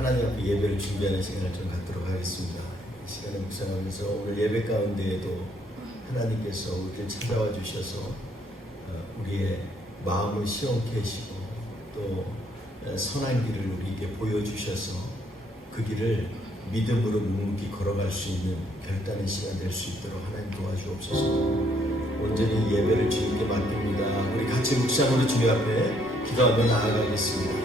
하나님 앞에 예배를 준비하는 시간을 좀 갖도록 하겠습니다. 이 시간을 묵상하면서 오늘 예배 가운데에도 하나님께서 우리를 찾아와 주셔서 우리의 마음을 시원케 하시고 또 선한 길을 우리에게 보여주셔서 그 길을 믿음으로 묵묵히 걸어갈 수 있는 결단의 시간 될 수 있도록 하나님 도와주옵소서. 온전히 예배를 주님께 맡깁니다. 우리 같이 묵상으로 주님 앞에 기도하며 나아가겠습니다.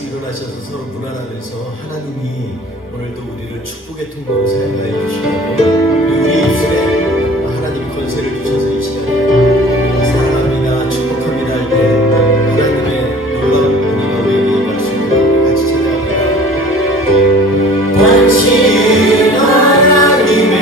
일어나셔서 서로 문안하면서 하나님이 오늘도 우리를 축복의 통로로 사용하여 주시고 우리 입술에 하나님이 권세를 주셔서 이 시간에 사랑합니다, 축복합니다 할 때 하나님의 놀라운 은혜가 우리에게 임할 수 있도록 같이 찬양합니다. 당신 하나님의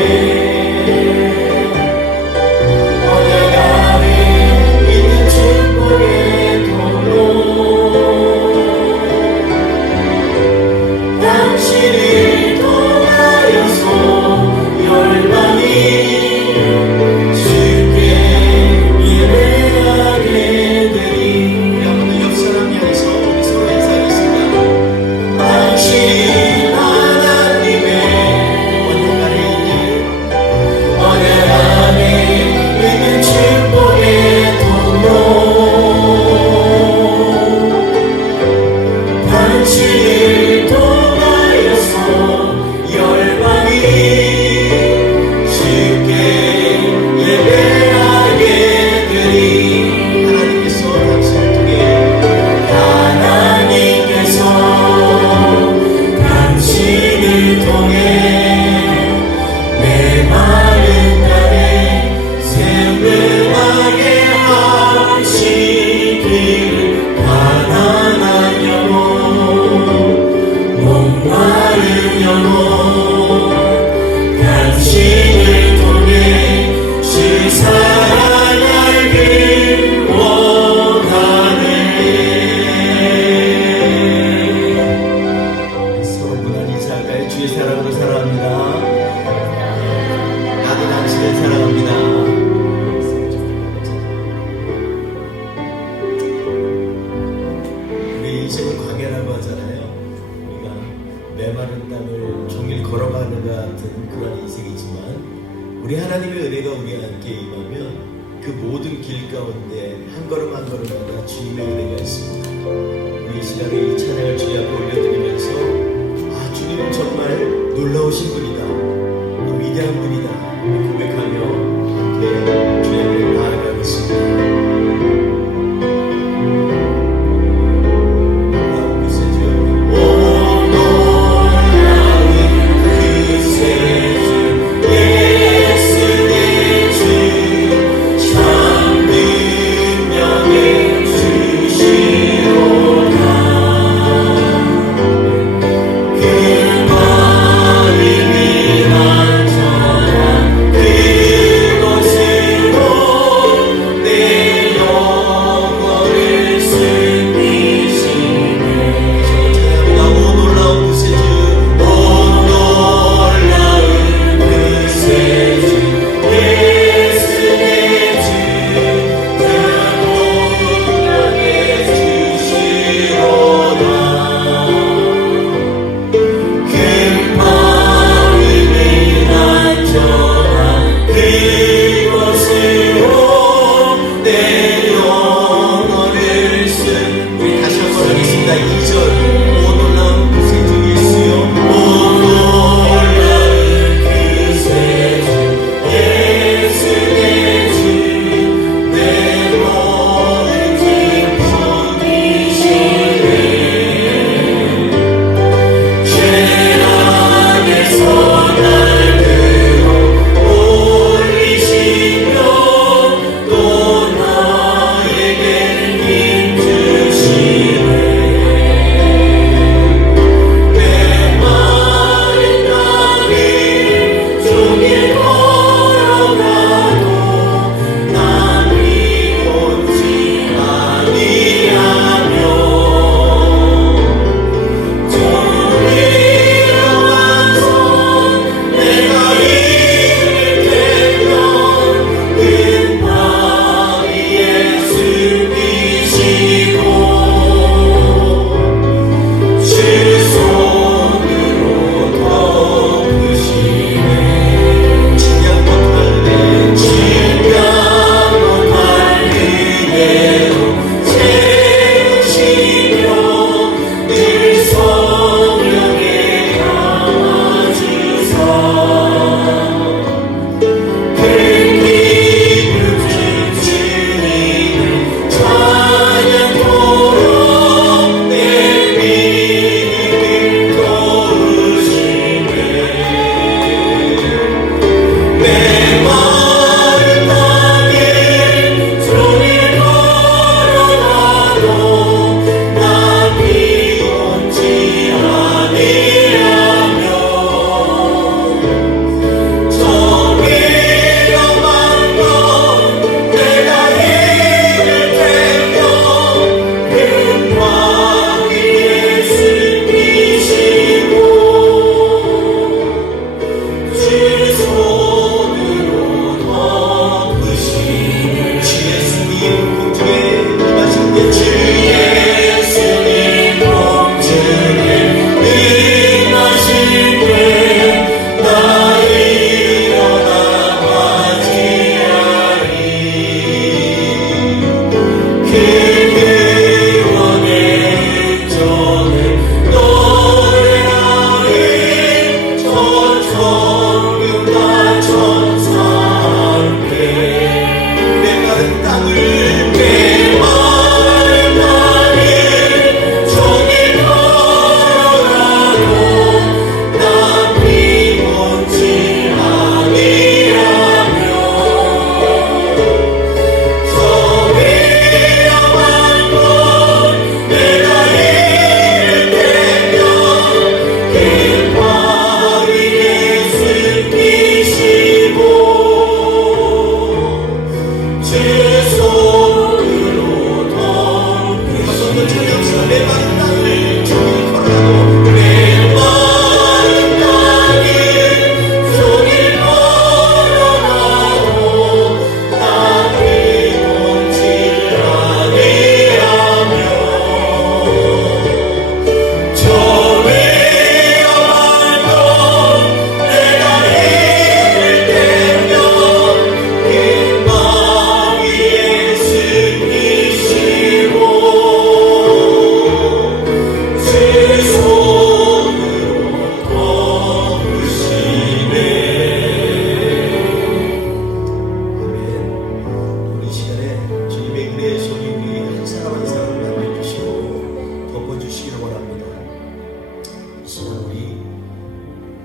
메마른 땅을 종일 걸어가는 것 같은 그런 인생이지만 우리 하나님의 은혜가 우리와 함께 임하면 그 모든 길 가운데 한 걸음 한 걸음마다 주님의 은혜가 있습니다. 우리 이 시간에 이 찬양을 주님 앞에 올려드리면서 주님은 정말 놀라우신 분이다, 위대한 분이다 고백하며 함께 주님 앞에 나아가겠습니다. 그 마음이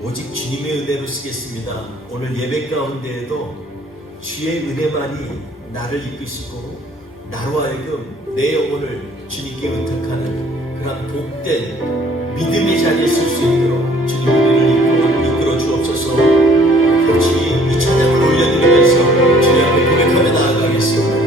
오직 주님의 은혜로 쓰겠습니다. 오늘 예배 가운데에도 주의 은혜만이 나를 이끄시고 나로 하여금 내 영혼을 주님께 의탁하는 그런 복된 믿음의 자리에 쓸 수 있도록 주님 우리를 이끌어 주옵소서. 같이 이 찬양을 올려드리면서 주님 앞에 고백하며 나아가겠습니다.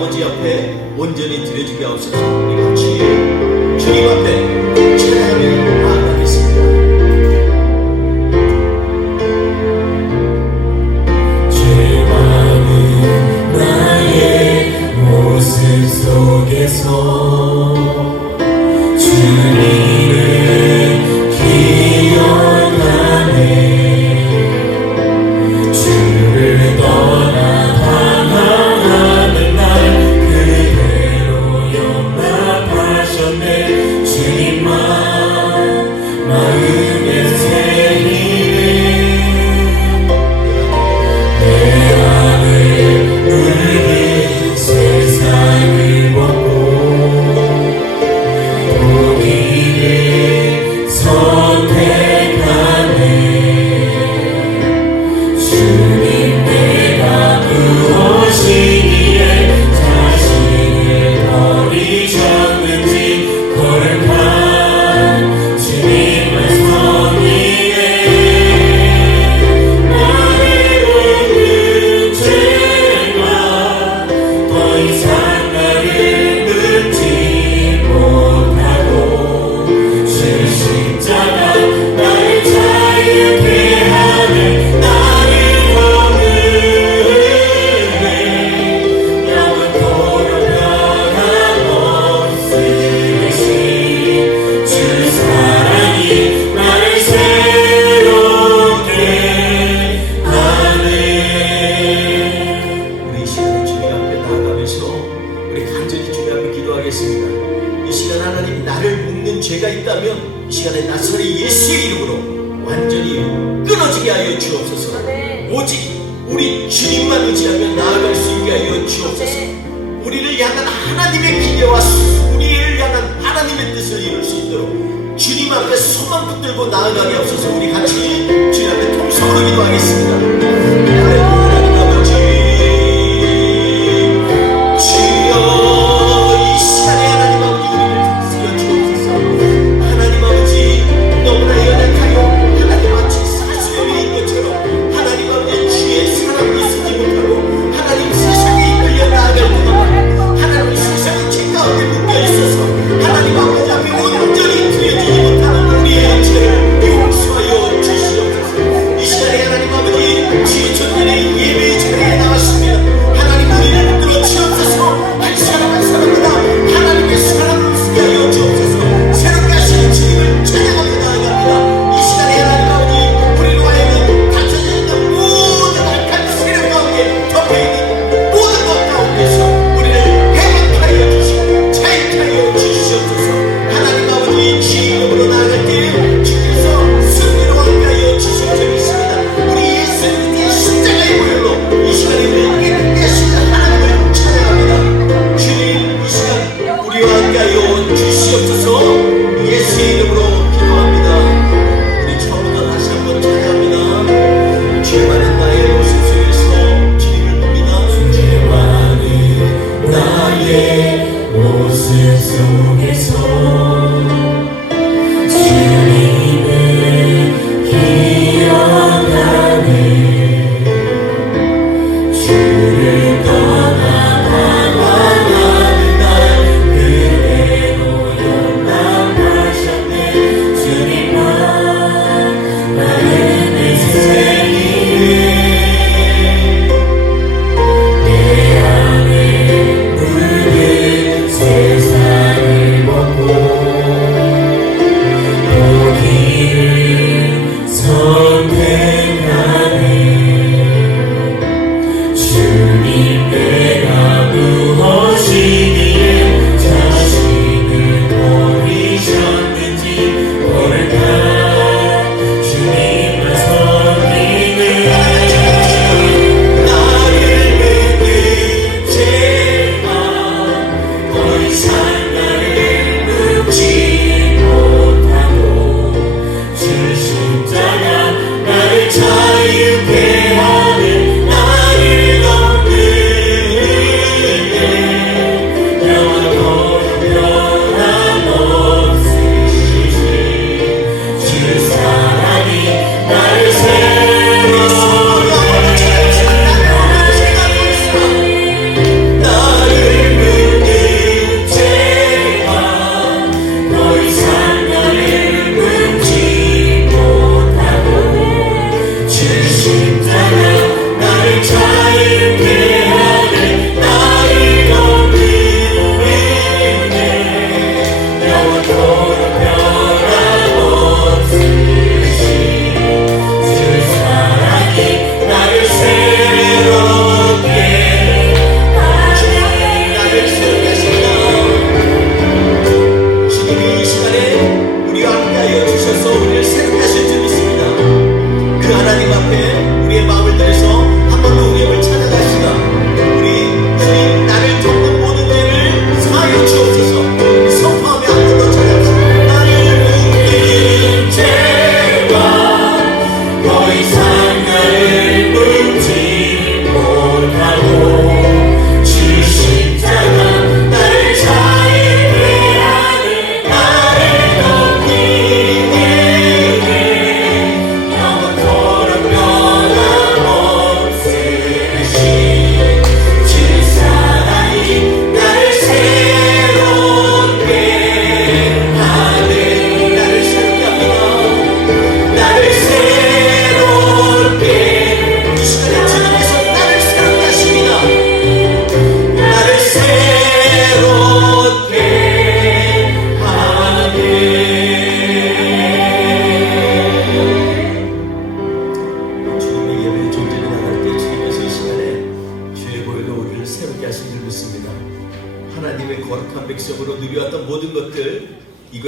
아버지 앞에 온전히 드려지게 하옵소서. 우리 같이 주님 앞에 앞에 찬양하며 나아가겠습니다. 죄많은 나의 모습 속에서 주님을 기억하네. 주를 떠나 방황하는 날 그대로 용납하셨네. 주님만 마음에 새기네. 내 안을 물든 세상을 벗고 보기를 선택하네. 주님 내가 무엇이기에 자신을 버리셨는지 거룩한 주님의 성의에 나를 묻는 죄가 더 이상 나를 묻지 못하고 주 십자가 나를 자유케 하네. 나를 거느리네. 영원토록 변함 없으신 주 사랑이 나를 새롭게 하네. 우리 이 시간에 주님 앞에 나아가면서 우리 간절히 주님 앞에 기도하겠습니다. 이 시간 하나님 나를 묶는 죄가 있다면 이 시간에 나사렛 예수의 이름으로 완전히 끊어지게 하여 주옵소서. 오직 우리 주님만 의지하며 나아갈 수 있게 하여 주옵소서. 우리를 향한 하나님의 기대와 우리를 향한 하나님의 뜻을 이룰 수 있도록 주님 앞에 손만 붙들고 나아가게 하옵소서. 우리 같이 주님 앞에 통성으로 기도하겠습니다. 하나님 아버지, 주여 이 시간에 하나님 아버지 우리를 다스려 주옵소서. 하나님 아버지 너무나 연약하여 하나님 아버지 사수염이 인 것처럼 하나님 아버지 주의 사랑을 쓰지 못하고 하나님 세상에 이끌려 나아갈 때마다 하나님 세상의 죄 가운데 묶여 있어서 하나님 아버지 앞에 온전히 드려지지 못하는 우리의 죄를 용서하여 주시옵소서. 이 시간에 하나님 아버지 주의 전전의 예배의 자리에 나왔습니다. 하나님 우리를 붙들어 주옵소서. 한 사람 한 사람마다 하나님의 사랑을 쓰게 하여 주옵소서. 새롭게 하시는 주님을 찬양하며 나아갑니다. 이 시간에 하나님 아버지 우리로 하여금 닫혀져 있는 모든 악한 세력 가운데 덮여있는 모든 것 가운데서 우리를 회복하여 주시고 자유케 하여 주시옵소서. 하나님 아버지 주의 이름으로 나아갈 때 주께서 승리로 함께 하여 주시옵소서. 우리 예수 그리스도의 십자가의 보혈로 이 시간에 우리에게 하시는 하나님을 찬양합니다. 주님 이 시간 우리와 함께 하여 주시옵소서. 예수의 이름으로 기도합니다. 우리 처음부터 다시 한번 찬양합니다. 죄 많은 나의 모습 속에서 주님을 봅니다. 죄많은 나의 모습 속에서 주님을 기억하네. 주를 떠나 방황하는 날 그대로 용납하셨네.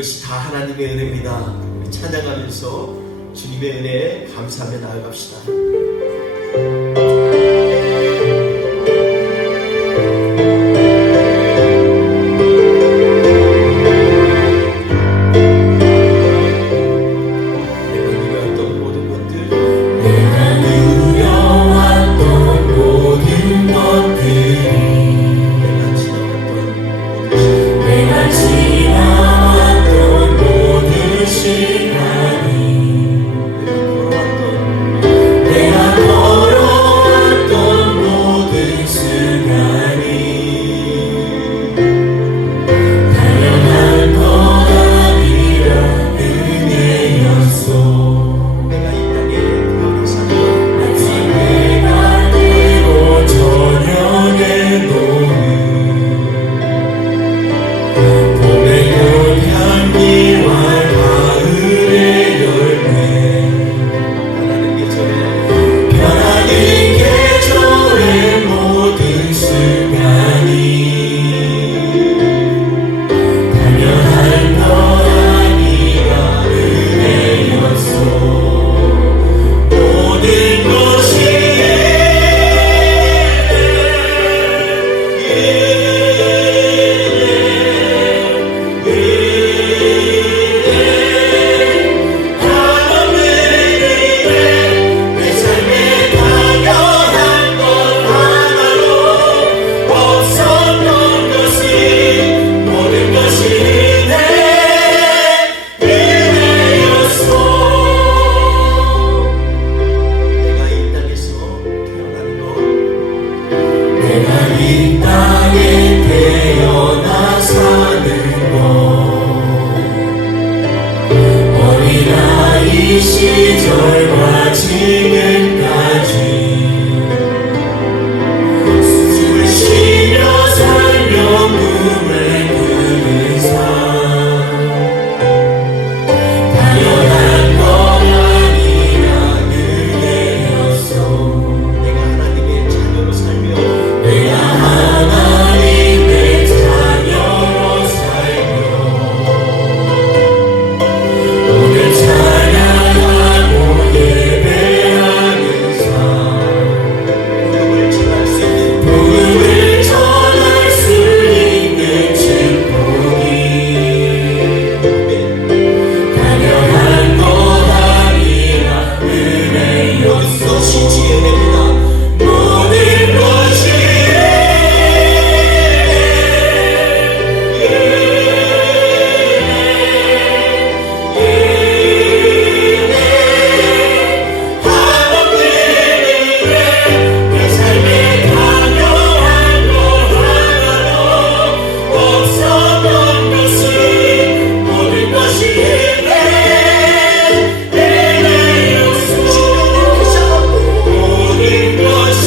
이것이 다 하나님의 은혜입니다. 우리 찬양하면서 주님의 은혜에 감사하며 나아갑시다. 시절과 지금까지 숨을 쉬며 살며 꿈을 꾸는 삶 당연한 건 아니라 은혜였어. 내가 하나님의 자녀로 살며 내가 하나님의 자녀로 살며 오늘 찬양하고 예배하는 삶 복음을 전할 수 있는 복음을 전할 수 있는 축복이 당연한 것 아니라 은혜였어. 것이 주의 은혜입니다. 모든 것이 내 삶에 강요한 것 하나도 없었던 것이 모든 것이 은혜였어. 모든 것이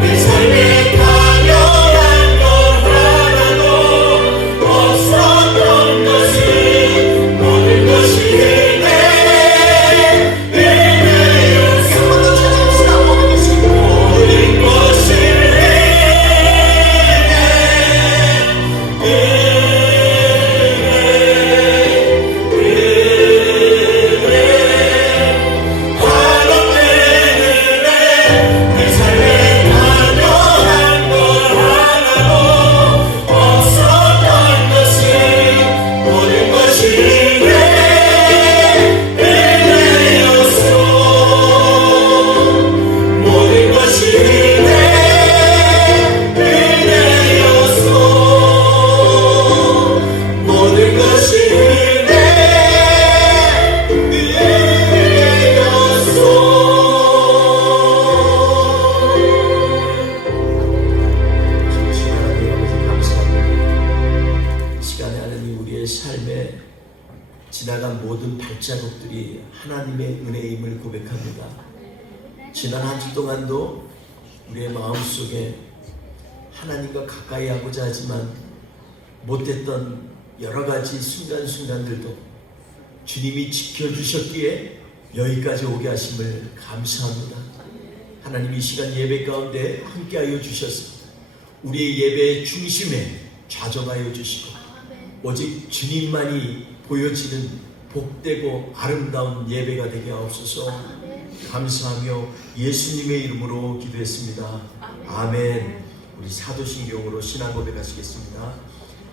내 삶에 강요한 것 하나도 없었던 것이 모든 것이 은혜였어. 모든 것이 내 삶에 강요한 것 하나도 없었던 것이 모든 것이 은혜였어. 모든 것이 은혜였어. 모든 것이 주신 하나님 아버지 감사합니다. 이 시간에 하나님 우리의 삶에 지나간 모든 발자국들이 하나님의 은혜임을 고백합니다. 지난 한 주 동안도 우리의 마음속에 하나님과 가까이 하고자 하지만 못했던 여러 가지 순간순간들도 주님이 지켜주셨기에 여기까지 오게 하심을 감사합니다. 하나님 이 시간 예배 가운데 함께하여 주셨습니다. 우리의 예배의 중심에 좌정하여 주시고 오직 주님만이 보여지는 복되고 아름다운 예배가 되게 하옵소서. 감사하며 예수님의 이름으로 기도했습니다. 아멘. 우리 사도신경으로 신앙 고백하시겠습니다.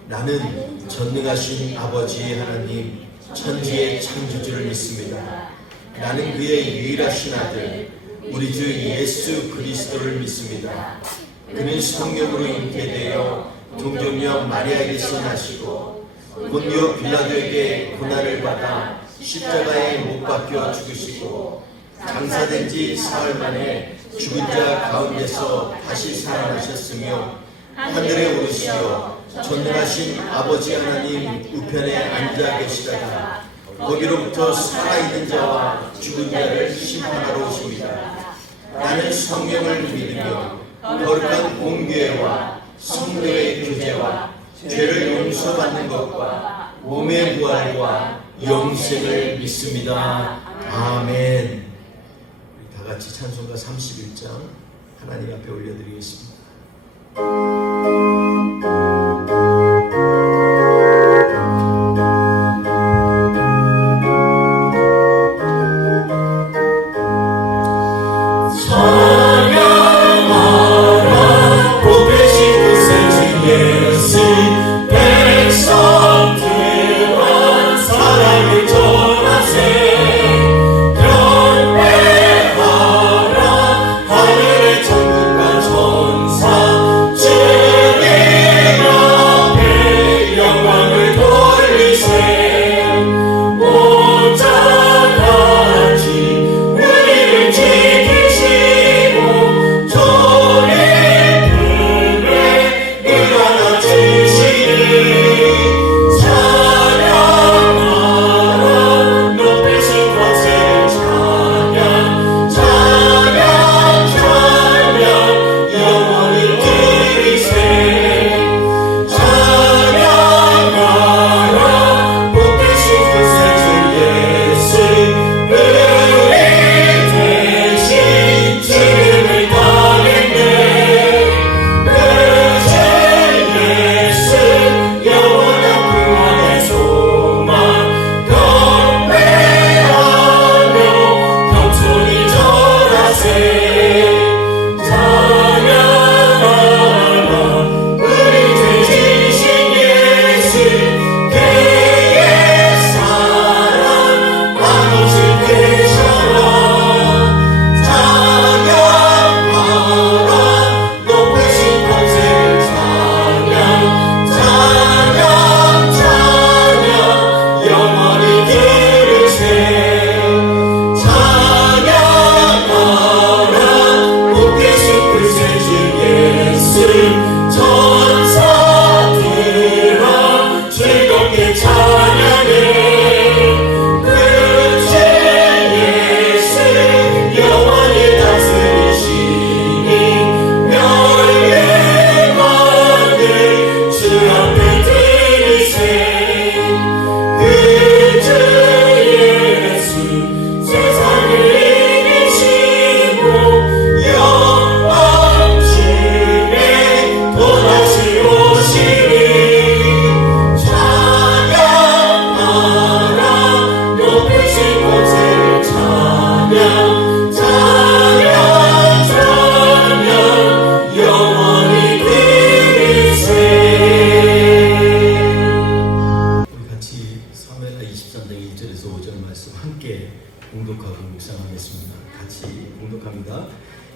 나는 전능하신 아버지 하나님 천지의 창조주를 믿습니다. 나는 그의 유일하신 아들 우리 주 예수 그리스도를 믿습니다. 그는 성령으로 잉태되어 동정녀 마리아에게서 나시고 본디오 빌라도에게 고난을 받아 십자가에 못 박혀 죽으시고 장사된 지 사흘 만에 죽은 자 가운데서 다시 살아나셨으며 하늘에 오르시어 전능하신 아버지 하나님 우편에 앉아 계시다가 거기로부터 살아있는 자와 죽은 자를 심판하러 오십니다. 나는 성령을 믿으며 거룩한 공교회와 성도의 교제와 죄를 용서받는 것과 몸의 부활과 영생을 믿습니다. 아멘. 우리 다 같이 찬송가 31장 하나님 앞에 올려드리겠습니다.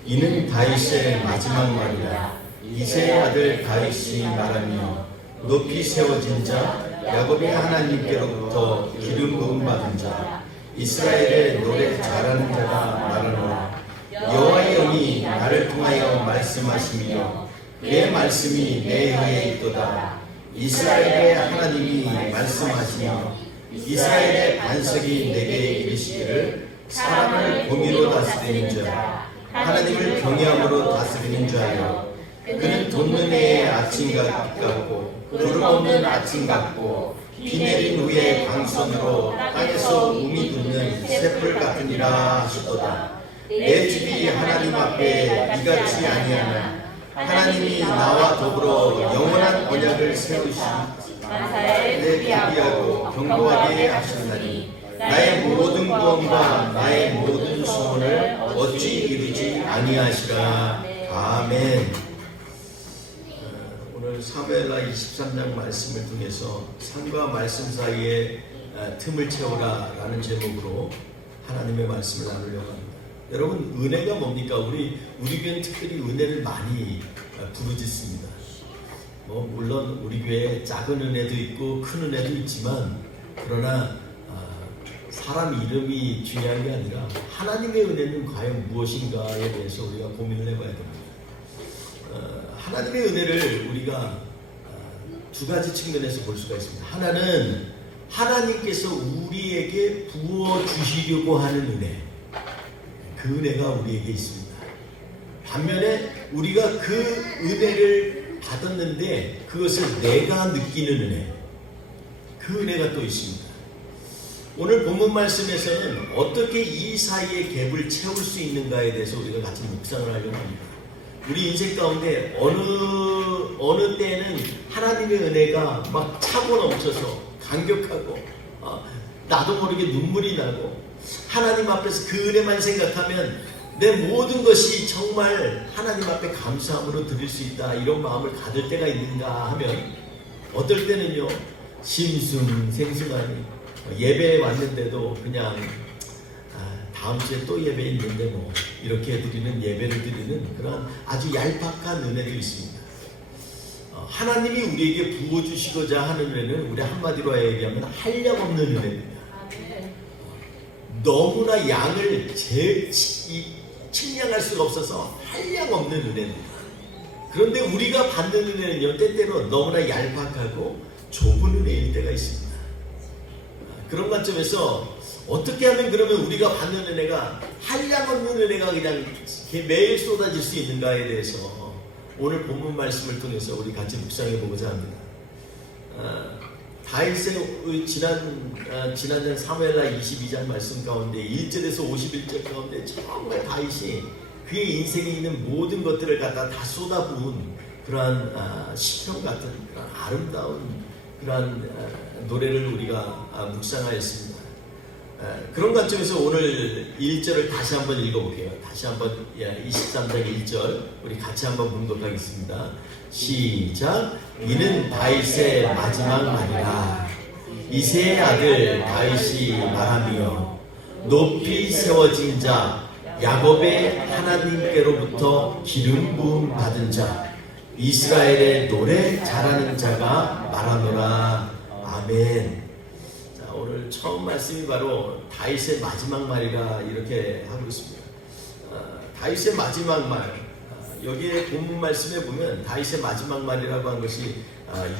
이는 다윗의 마지막 말이라. 이새의 아들 다윗이 말하며 높이 세워진 자 야곱의 하나님께로부터 기름 부음 받은 자 이스라엘의 노래 잘하는 자가 말하노라. 여호와의 영이 나를 통하여 말씀하시며 그의 말씀이 내 혀에 있도다. 이스라엘의 하나님이 말씀하시며 이스라엘의 반석이 내게 이르시기를 사람을 공의로 다스리는 자 하나님을 경외함으로 다스리는 자여 그는 돋는 해의 아침 같고 구름 없는 아침 같고 비 내린 후에 광선으로 땅에서 움이 돋는 새풀 같으니라 하시도다. 내 집이 하나님 앞에 이같이 아니하나 하나님이 나와 더불어 영원한 언약을 세우시니 만사에 내 기비하고 견고하게 하셨나니 나의 모든 구원과 나의 모든 소원을 어찌 이루지 아니하시라. 아멘. 오늘 사무엘하 23장 말씀을 통해서 산과 말씀 사이에 틈을 채우라 라는 제목으로 하나님의 말씀을 나누려고 합니다. 여러분, 은혜가 뭡니까? 우리 교회는 특별히 은혜를 많이 부르짖습니다. 물론 우리 교회에 작은 은혜도 있고 큰 은혜도 있지만, 그러나 사람 이름이 중요한 게 아니라 하나님의 은혜는 과연 무엇인가에 대해서 우리가 고민을 해봐야 됩니다. 하나님의 은혜를 우리가 두 가지 측면에서 볼 수가 있습니다. 하나는 하나님께서 우리에게 부어주시려고 하는 은혜, 그 은혜가 우리에게 있습니다. 반면에 우리가 그 은혜를 받았는데 그것을 내가 느끼는 은혜, 그 은혜가 또 있습니다. 오늘 본문 말씀에서는 어떻게 이 사이의 갭을 채울 수 있는가에 대해서 우리가 같이 묵상을 하려고 합니다. 우리 인생 가운데 어느 때는 하나님의 은혜가 막 차고 넘쳐서 감격하고 나도 모르게 눈물이 나고 하나님 앞에서 그 은혜만 생각하면 내 모든 것이 정말 하나님 앞에 감사함으로 드릴 수 있다, 이런 마음을 가질 때가 있는가 하면, 어떨 때는요 심승생승하니 예배에 왔는데도 그냥 다음 주에 또 예배 있는데 뭐 이렇게 드리는, 예배를 드리는 그런 아주 얄팍한 은혜도 있습니다. 하나님이 우리에게 부어주시고자 하는 은혜는 우리 한마디로 얘기하면 한량없는 은혜입니다. 너무나 양을 측량할 수가 없어서 한량없는 은혜입니다. 그런데 우리가 받는 은혜는요, 때때로 너무나 얄팍하고 좁은 은혜일 때가 있습니다. 그런 관점에서 어떻게 하면 그러면 우리가 받는 은혜가 한량없는 은혜가 그냥 매일 쏟아질 수 있는가에 대해서 오늘 본문 말씀을 통해서 우리 같이 묵상해 보고자 합니다. 다윗의 지난년 사무엘하 22장 말씀 가운데 1절에서 51절 가운데 정말 다윗이 그의 인생에 있는 모든 것들을 갖다 다 쏟아부은 그러한 시편 같은 그런 아름다운 그러한 노래를 우리가 묵상하였습니다. 그런 관점에서 오늘 1절을 다시 한번 읽어볼게요. 다시 한번 23장 1절 우리 같이 한번 봉독하겠습니다. 시작. 이는 다윗의 마지막 말이라. 이새의 아들 다윗이 말하며 높이 세워진 자 야곱의 하나님께로부터 기름 부음 받은 자 이스라엘의 노래 잘하는 자가 말하노라. 아멘. 오늘 처음 말씀이 바로 다윗의 마지막 말이라 이렇게 하고 있습니다. 다윗의 마지막 말, 여기에 본문 말씀에 보면 다윗의 마지막 말이라고 한 것이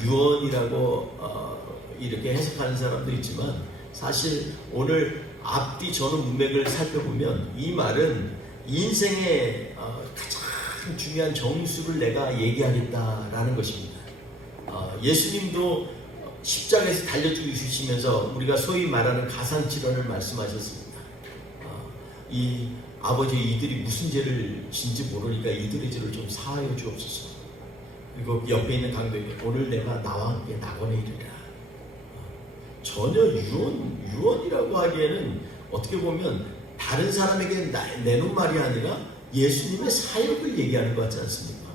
유언이라고 이렇게 해석하는 사람도 있지만, 사실 오늘 앞뒤 전후 문맥을 살펴보면 이 말은 인생의 가장 중요한 정수를 내가 얘기하겠다라는 것입니다. 예수님도 십자가에서 달려주시면서 우리가 소위 말하는 가상질언을 말씀하셨습니다. 이 아버지, 이들이 무슨 죄를 진지 모르니까 이들의 죄를 좀 사하여 주옵소서. 그리고 옆에 있는 강도에게 오늘 내가 나와 함께 낙원에 이르리라. 전혀 유언이라고 하기에는 어떻게 보면 다른 사람에게 내놓은 말이 아니라 예수님의 사역을 얘기하는 것 같지 않습니까?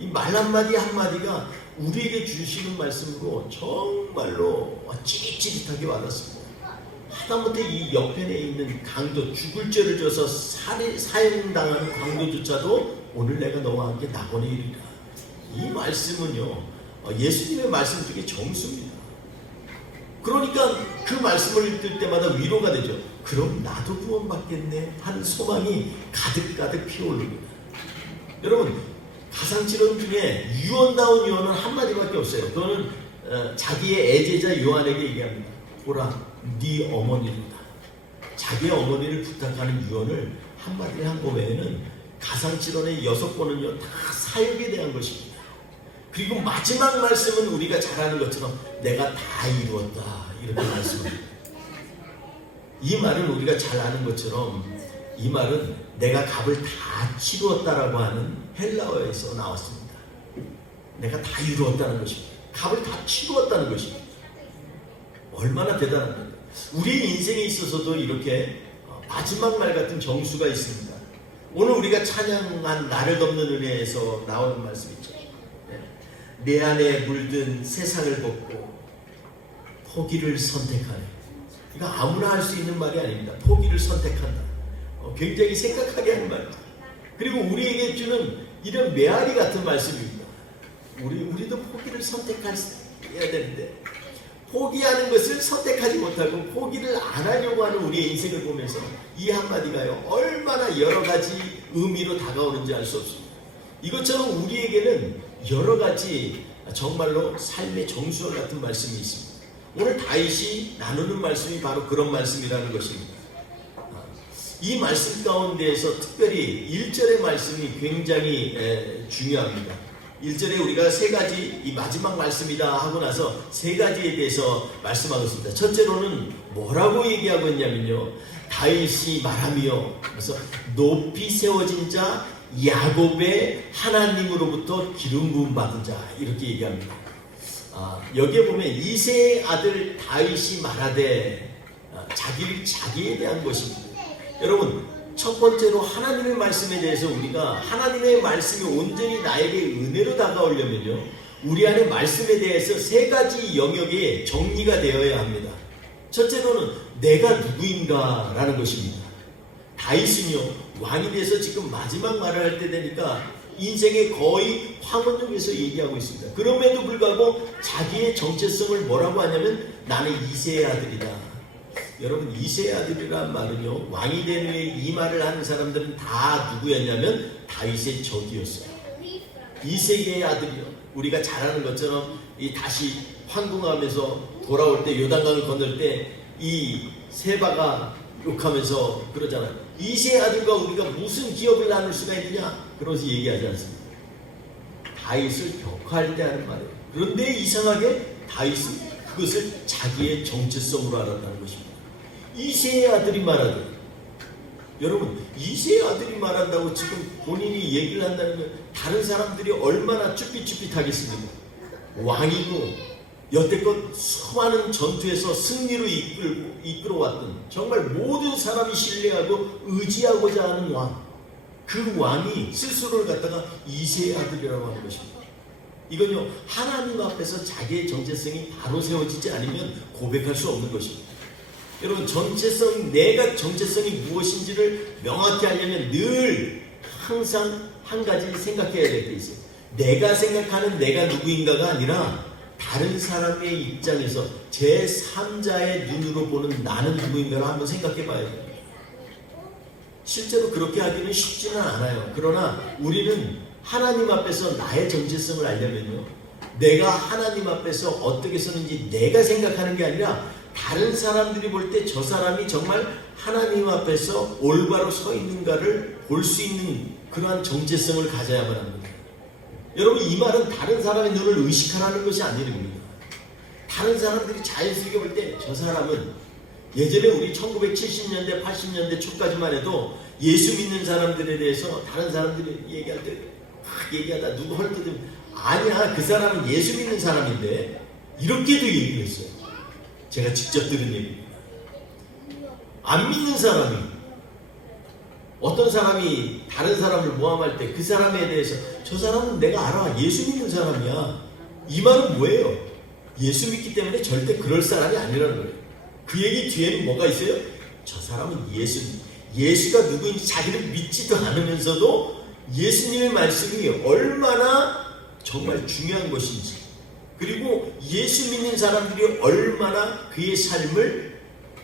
이 말 한마디 한마디가 우리에게 주시는 말씀으로 정말로 찌릿찌릿하게 와닿습니다. 하다못해 이 옆에 있는 강도, 죽을 죄를 져서 사형당하는 강도조차도 오늘 내가 너와 함께 낙원에 이르리라. 이 말씀은요, 예수님의 말씀 중에 정수입니다. 그러니까 그 말씀을 읽을 때마다 위로가 되죠. 그럼 나도 구원받겠네 하는 소망이 가득가득 피어오릅니다. 여러분, 가상질언 중에 유언다운 유언은 한마디밖에 없어요. 그거는 자기의 애제자 요한에게 얘기합니다. 보라, 네 어머니로다. 자기의 어머니를 부탁하는 유언을 한마디에 한 거 외에는 가상질언의 6번은요 다 사역에 대한 것입니다. 그리고 마지막 말씀은 우리가 잘 아는 것처럼 내가 다 이루었다 이렇게 말씀합니다. 이 말은 우리가 잘 아는 것처럼 이 말은 내가 값을 다 치루었다라고 하는 헬라어에서 나왔습니다. 내가 다 이루었다는 것입니다. 값을 다 치루었다는 것입니다. 얼마나 대단한 거예요. 우리 인생에 있어서도 이렇게 마지막 말 같은 정수가 있습니다. 오늘 우리가 찬양한 나를 덮는 은혜에서 나오는 말씀이죠. 내 안에 물든 세상을 벗고 포기를 선택하네. 이거 아무나 할 수 있는 말이 아닙니다. 포기를 선택한다. 굉장히 생각하게 하는 말입니다. 그리고 우리에게 주는 이런 메아리 같은 말씀입니다. 우리도 포기를 선택해야 되는데 포기하는 것을 선택하지 못하고 포기를 안 하려고 하는 우리의 인생을 보면서 이 한마디가요 얼마나 여러 가지 의미로 다가오는지 알 수 없습니다. 이것처럼 우리에게는 여러 가지 정말로 삶의 정수와 같은 말씀이 있습니다. 오늘 다윗이 나누는 말씀이 바로 그런 말씀이라는 것입니다. 이 말씀 가운데에서 특별히 1절의 말씀이 굉장히 중요합니다. 1절에 우리가 세 가지, 이 마지막 말씀이다 하고 나서 세 가지에 대해서 말씀하고 있습니다. 첫째로는 뭐라고 얘기하고 있냐면요, 다윗이 말하며 그래서 높이 세워진 자 야곱의 하나님으로부터 기름 부음 받은 자 이렇게 얘기합니다. 여기에 보면 이새의 아들 다윗이 말하되 자기에 대한 것입니다. 여러분, 첫 번째로 하나님의 말씀에 대해서 우리가 하나님의 말씀이 온전히 나에게 은혜로 다가오려면요, 우리 안에 말씀에 대해서 세 가지 영역에 정리가 되어야 합니다. 첫째로는 내가 누구인가 라는 것입니다. 다윗은요 왕이 돼서 지금 마지막 말을 할 때 되니까 인생의 거의 황혼역에서 얘기하고 있습니다. 그럼에도 불구하고 자기의 정체성을 뭐라고 하냐면 나는 이새의 아들이다. 여러분, 이새의 아들이란 말은요, 왕이 된 후에 이 말을 하는 사람들은 다 누구였냐면 다윗의 적이었어요. 이새의 아들이요, 우리가 잘 아는 것처럼 이 다시 황궁하면서 돌아올 때 요단강을 건널 때 이 세바가 욕하면서 그러잖아요. 이새의 아들과 우리가 무슨 기업을 나눌 수가 있느냐, 그러면서 얘기하지 않습니다. 다윗을 격화할 때 하는 말이에요. 그런데 이상하게 다윗은 그것을 자기의 정체성으로 알았다는 것입니다. 이새의 아들이 말하되, 여러분, 이새의 아들이 말한다고 지금 본인이 얘기를 한다는 건 다른 사람들이 얼마나 쭈삣쭈삣하겠습니까? 왕이고 여태껏 수많은 전투에서 승리로 이끌어왔던 정말 모든 사람이 신뢰하고 의지하고자 하는 왕, 그 왕이 스스로를 갖다가 이새의 아들이라고 하는 것입니다. 이건요, 하나님 앞에서 자기의 정체성이 바로 세워지지 않으면 고백할 수 없는 것입니다. 여러분, 내가 정체성이 무엇인지를 명확히 하려면 늘 항상 한 가지 생각해야 될 게 있어요. 내가 생각하는 내가 누구인가가 아니라 다른 사람의 입장에서 제3자의 눈으로 보는 나는 누구인가를 한번 생각해 봐야 돼요. 실제로 그렇게 하기는 쉽지는 않아요. 그러나 우리는 하나님 앞에서 나의 정체성을 알려면요, 내가 하나님 앞에서 어떻게 서는지 내가 생각하는 게 아니라 다른 사람들이 볼 때 저 사람이 정말 하나님 앞에서 올바로 서 있는가를 볼 수 있는 그러한 정체성을 가져야만 합니다. 여러분, 이 말은 다른 사람의 눈을 의식하라는 것이 아닙니다. 다른 사람들이 자연스럽게 볼 때 저 사람은, 예전에 우리 1970년대 80년대 초까지만 해도 예수 믿는 사람들에 대해서 다른 사람들이 얘기할 때 막 얘기하다 누구 헐뜯으면 아니야, 그 사람은 예수 믿는 사람인데, 이렇게도 얘기를 했어요. 제가 직접 들은 얘기입니다. 안 믿는 사람이, 어떤 사람이 다른 사람을 모함할 때 그 사람에 대해서 저 사람은 내가 알아, 예수 믿는 사람이야, 이 말은 뭐예요? 예수 믿기 때문에 절대 그럴 사람이 아니라는 거예요. 그 얘기 뒤에는 뭐가 있어요? 저 사람은 예수가 누구인지 자기를 믿지도 않으면서도 예수님의 말씀이 얼마나 정말 중요한 것인지, 그리고 예수 믿는 사람들이 얼마나 그의 삶을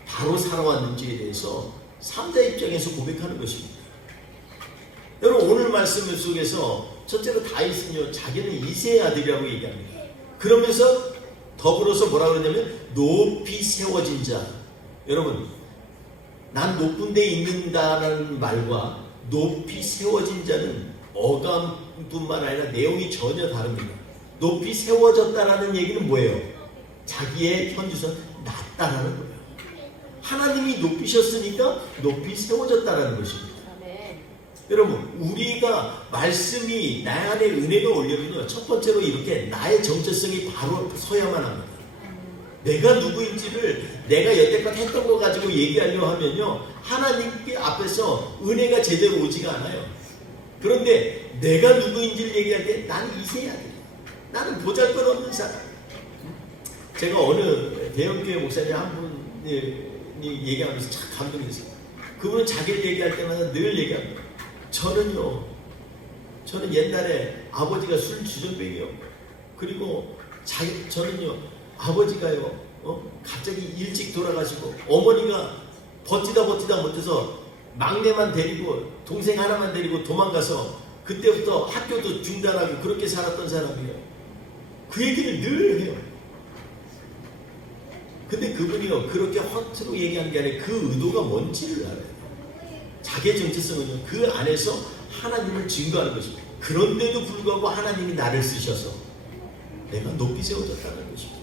바로 살아왔는지에 대해서 3자 입장에서 고백하는 것입니다. 여러분, 오늘 말씀 속에서 첫째로 다윗은요, 자기는 이새의 아들이라고 얘기합니다. 그러면서 더불어서 뭐라 그러냐면 높이 세워진 자. 여러분, 난 높은 데 있는다는 말과 높이 세워진 자는 어감뿐만 아니라 내용이 전혀 다릅니다. 높이 세워졌다라는 얘기는 뭐예요? 자기의 현주선 낮다라는 거예요. 하나님이 높이셨으니까 높이 세워졌다라는 것입니다. 여러분, 우리가 말씀이 나 안에 은혜가 오려면요, 첫 번째로 이렇게 나의 정체성이 바로 서야만 합니다. 내가 누구인지를 내가 여태껏 했던 거 가지고 얘기하려고 하면요, 하나님께 앞에서 은혜가 제대로 오지가 않아요. 그런데 내가 누구인지를 얘기할 때 나는 이세야 돼. 나는 보잘것없는 사람. 제가 어느 대형교회 목사님 한 분이 얘기하면서 참 감동했어요. 그분은 자기를 얘기할 때마다 늘 얘기합니다. 저는 옛날에 아버지가 술 주전뱅이였고, 그리고 저는요, 아버지가요, 갑자기 일찍 돌아가시고, 어머니가 버티다 못해서 막내만 데리고, 동생 하나만 데리고 도망가서, 그때부터 학교도 중단하고 그렇게 살았던 사람이에요. 그 얘기를 늘 해요. 근데 그분이요, 그렇게 허투루 얘기한 게 아니라 그 의도가 뭔지를 알아요. 자기의 정체성은요, 그 안에서 하나님을 증거하는 것입니다. 그런데도 불구하고 하나님이 나를 쓰셔서 내가 높이 세워졌다는 것입니다.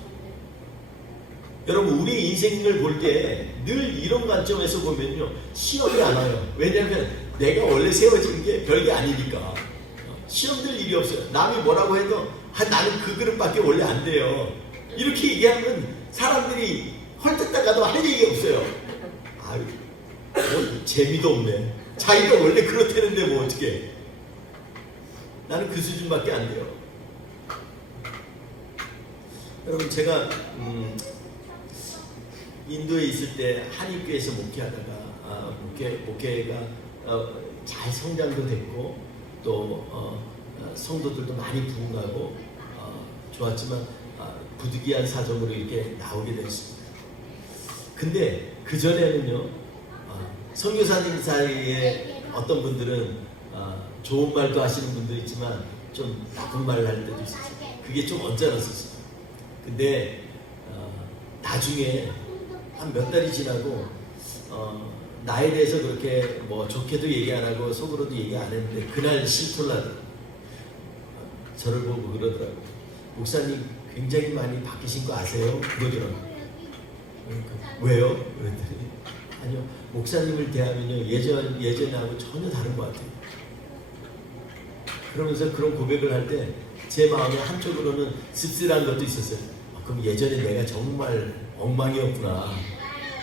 여러분, 우리 인생을 볼 때 늘 이런 관점에서 보면요, 시험이 안 와요. 왜냐하면 내가 원래 세워진 게 별게 아니니까. 시험 들 일이 없어요. 남이 뭐라고 해도 나는 그 그릇밖에 원래 안 돼요. 이렇게 얘기하면 사람들이 헐뜯다가도 할 얘기 없어요. 아유, 재미도 없네. 자기가 원래 그렇다는데 뭐 어떻게? 나는 그 수준밖에 안 돼요. 여러분, 제가 인도에 있을 때 한인교회에서 목회하다가 목회가 잘 성장도 됐고 또 성도들도 많이 부흥하고 좋았지만 부득이한 사정으로 이렇게 나오게 됐습니다. 근데 그 전에는요, 선교사님 사이에 어떤 분들은 좋은 말도 하시는 분도 있지만 좀 나쁜 말을 할 때도 있었어요. 그게 좀 언짢았었어요. 근데 나중에 한 몇 달이 지나고 나에 대해서 그렇게 뭐 좋게도 얘기 안 하고 속으로도 얘기 안 했는데 그날 실토날 저를 보고 그러더라고요. 목사님 굉장히 많이 바뀌신 거 아세요? 그러더라고요. 왜요? 그랬더니 아니요, 목사님을 대하면요, 예전하고 전혀 다른 것 같아요. 그러면서 그런 고백을 할 때 제 마음에 한쪽으로는 씁쓸한 것도 있었어요. 그럼 예전에 내가 정말 엉망이었구나.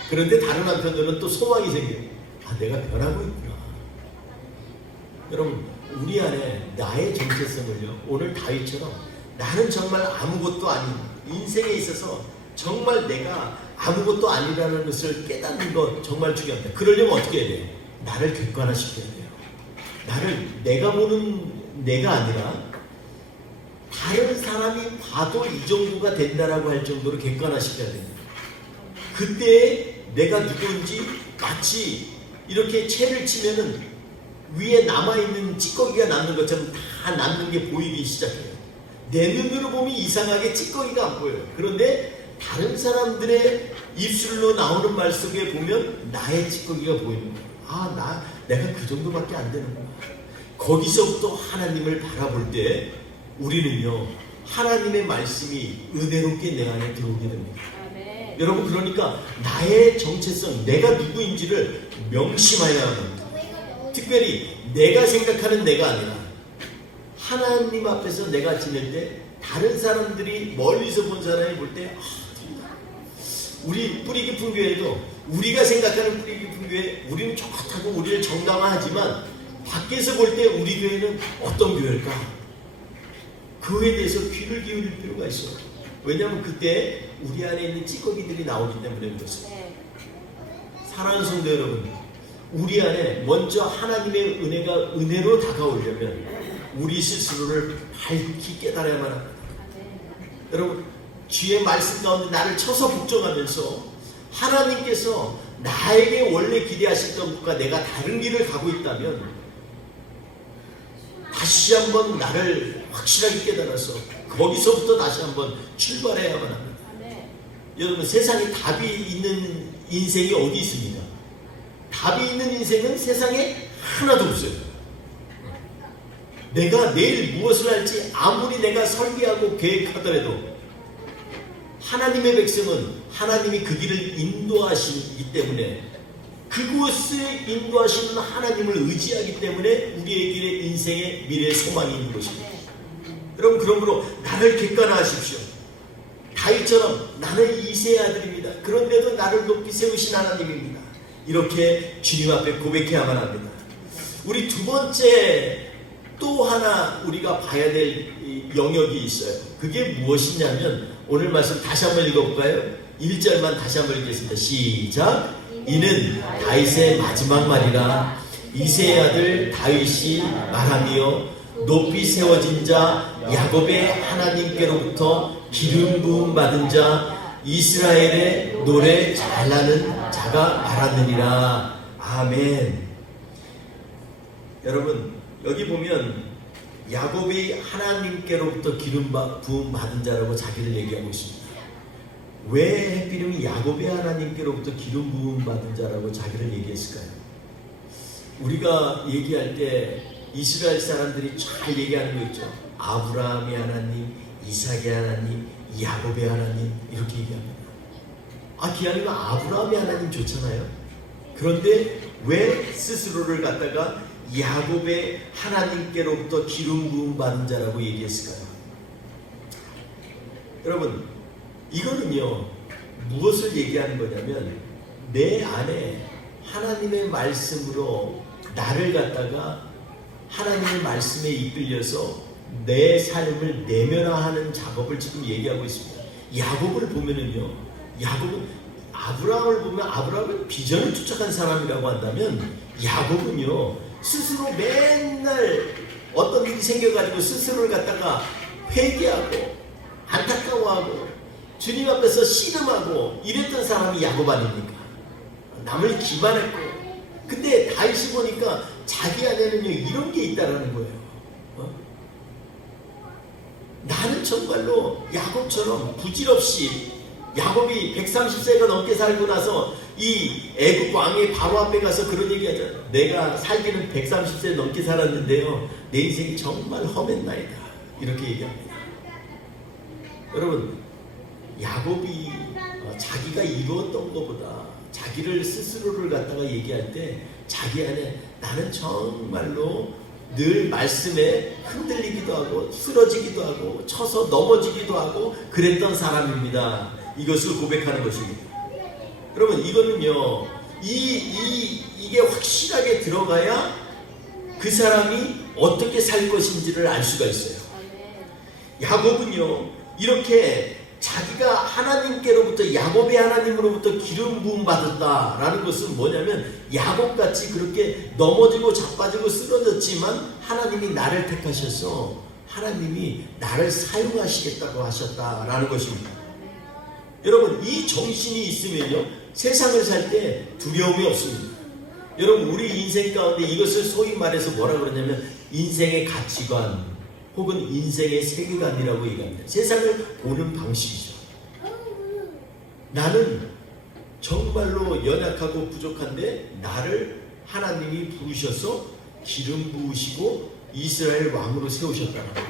그런데 다른 한편으로는 또 소망이 생겨요. 내가 변하고 있구나. 여러분, 우리 안에 나의 정체성을요, 오늘 다윗처럼 나는 정말 아무것도 아닌, 인생에 있어서 정말 내가 아무것도 아니라는 것을 깨닫는 것 정말 중요합니다. 그러려면 어떻게 해야 돼요? 나를 객관화시켜야 돼요. 나를 내가 보는 내가 아니라 다른 사람이 봐도 이 정도가 된다라고 할 정도로 객관화시켜야 됩니다. 그때 내가 누구인지 마치 이렇게 채를 치면은 위에 남아있는 찌꺼기가 남는 것처럼 다 남는 게 보이기 시작해요. 내 눈으로 보면 이상하게 찌꺼기가 안 보여요. 그런데 다른 사람들의 입술로 나오는 말 속에 보면 나의 찌꺼기가 보이는 거예요. 내가 그 정도밖에 안 되는구나. 거기서부터 하나님을 바라볼 때 우리는요, 하나님의 말씀이 은혜롭게 내 안에 들어오게 됩니다. 아멘. 여러분, 그러니까 나의 정체성, 내가 누구인지를 명심해야 합니다. 특별히 내가 생각하는 내가 아니라 하나님 앞에서 내가 지낼 때 다른 사람들이 멀리서 본 사람이 볼 때 우리 뿌리 깊은 교회도 우리가 생각하는 뿌리 깊은 교회, 우리는 족하고 우리를 정당화하지만 밖에서 볼 때 우리 교회는 어떤 교회일까? 그에 대해서 귀를 기울일 필요가 있어요. 왜냐하면 그때 우리 안에 있는 찌꺼기들이 나오기 때문에 그렇습니다. 사랑하는 성도 여러분, 우리 안에 먼저 하나님의 은혜가 은혜로 다가오려면 우리 스스로를 밝히 깨달아야만 합니다. 여러분, 주의 말씀 가운데 나를 쳐서 복종하면서 하나님께서 나에게 원래 기대하셨던 것과 내가 다른 길을 가고 있다면 다시 한번 나를 확실하게 깨달아서 거기서부터 다시 한번 출발해야만 합니다. 여러분, 세상에 답이 있는 인생이 어디 있습니까? 답이 있는 인생은 세상에 하나도 없어요. 내가 내일 무엇을 할지 아무리 내가 설계하고 계획하더라도 하나님의 백성은 하나님이 그 길을 인도하시기 때문에 그곳을 인도하시는 하나님을 의지하기 때문에 우리의 길에 인생의 미래 소망이 있는 것입니다. 여러분, 그러므로 나를 객관화하십시오. 다윗처럼 나는 이새의 아들입니다. 그런데도 나를 높이 세우신 하나님입니다. 이렇게 주님 앞에 고백해야만 합니다. 우리 두 번째 또 하나 우리가 봐야 될 영역이 있어요. 그게 무엇이냐면 오늘 말씀 다시 한번 읽어볼까요? 1절만 다시 한번 읽겠습니다. 시작. 이는 다윗의 마지막 말이라. 이새의 아들 다윗이 말하며 높이 세워진 자 야곱의 하나님께로부터 기름 부음 받은 자 이스라엘의 노래 잘나는 자가 말하느니라. 아멘. 여러분, 여기 보면 야곱이 하나님께로부터 기름 부음 받은 자라고 자기를 얘기하고 있습니다. 왜 하필이면 야곱의 하나님께로부터 기름 부음 받은 자라고 자기를 얘기했을까요? 우리가 얘기할 때 이스라엘 사람들이 잘 얘기하는 거 있죠. 아브라함의 하나님, 이삭의 하나님, 야곱의 하나님, 이렇게 얘기합니다. 기왕이면 아브라함의 하나님 좋잖아요. 그런데 왜 스스로를 갖다가 야곱의 하나님께로부터 기름 부음 받은 자라고 얘기했을까요? 여러분, 이거는요 무엇을 얘기하는 거냐면 내 안에 하나님의 말씀으로 나를 갖다가 하나님의 말씀에 이끌려서 내 삶을 내면화하는 작업을 지금 얘기하고 있습니다. 야곱을 보면은요, 야곱은 아브라함을 보면 아브라함은 비전을 쫓아간 사람이라고 한다면 야곱은요 스스로 맨날 어떤 일이 생겨가지고 스스로를 갖다가 회개하고 안타까워하고 주님 앞에서 씨름하고 이랬던 사람이 야곱 아닙니까? 남을 기만했고. 근데 다윗이 보니까 자기 안에는요 이런 게 있다라는 거예요. 나는 정말로 야곱처럼 부질없이, 야곱이 130세가 넘게 살고 나서 이 애국 왕의 바로 앞에 가서 그런 얘기 하잖아요. 내가 살기는 130세 넘게 살았는데요 내 인생이 정말 험했나이다, 이렇게 얘기합니다. 여러분, 야곱이 자기가 이루었던 것보다 자기를 스스로를 갖다가 얘기할 때 자기 안에 나는 정말로 늘 말씀에 흔들리기도 하고 쓰러지기도 하고 쳐서 넘어지기도 하고 그랬던 사람입니다. 이것을 고백하는 것입니다. 여러분, 이거는요 이게 확실하게 들어가야 그 사람이 어떻게 살 것인지를 알 수가 있어요. 야곱은요 이렇게 자기가 하나님께로부터, 야곱의 하나님으로부터 기름 부음 받았다라는 것은 뭐냐면 야곱같이 그렇게 넘어지고 자빠지고 쓰러졌지만 하나님이 나를 택하셔서 하나님이 나를 사용하시겠다고 하셨다라는 것입니다. 여러분, 이 정신이 있으면요 세상을 살 때 두려움이 없습니다. 여러분, 우리 인생 가운데 이것을 소위 말해서 뭐라 그러냐면 인생의 가치관 혹은 인생의 세계관이라고 얘기합니다. 세상을 보는 방식이죠. 나는 정말로 연약하고 부족한데 나를 하나님이 부르셔서 기름 부으시고 이스라엘 왕으로 세우셨다는 거예요.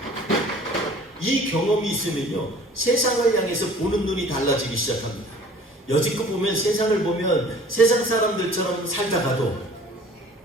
이 경험이 있으면요 세상을 향해서 보는 눈이 달라지기 시작합니다. 여지껏 보면 세상을 보면 세상 사람들처럼 살다가도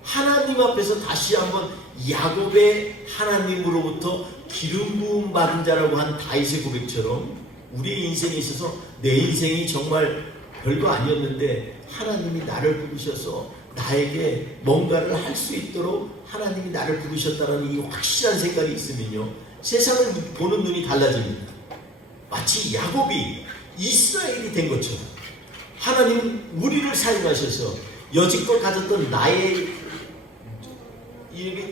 하나님 앞에서 다시 한번 야곱의 하나님으로부터 기름 부음 받은 자라고 한 다윗의 고백처럼 우리의 인생에 있어서 내 인생이 정말 별거 아니었는데 하나님이 나를 부르셔서 나에게 뭔가를 할 수 있도록 하나님이 나를 부르셨다는 이 확실한 생각이 있으면요 세상을 보는 눈이 달라집니다. 마치 야곱이 이스라엘이 된 것처럼 하나님은 우리를 사용하셔서 여지껏 가졌던 나의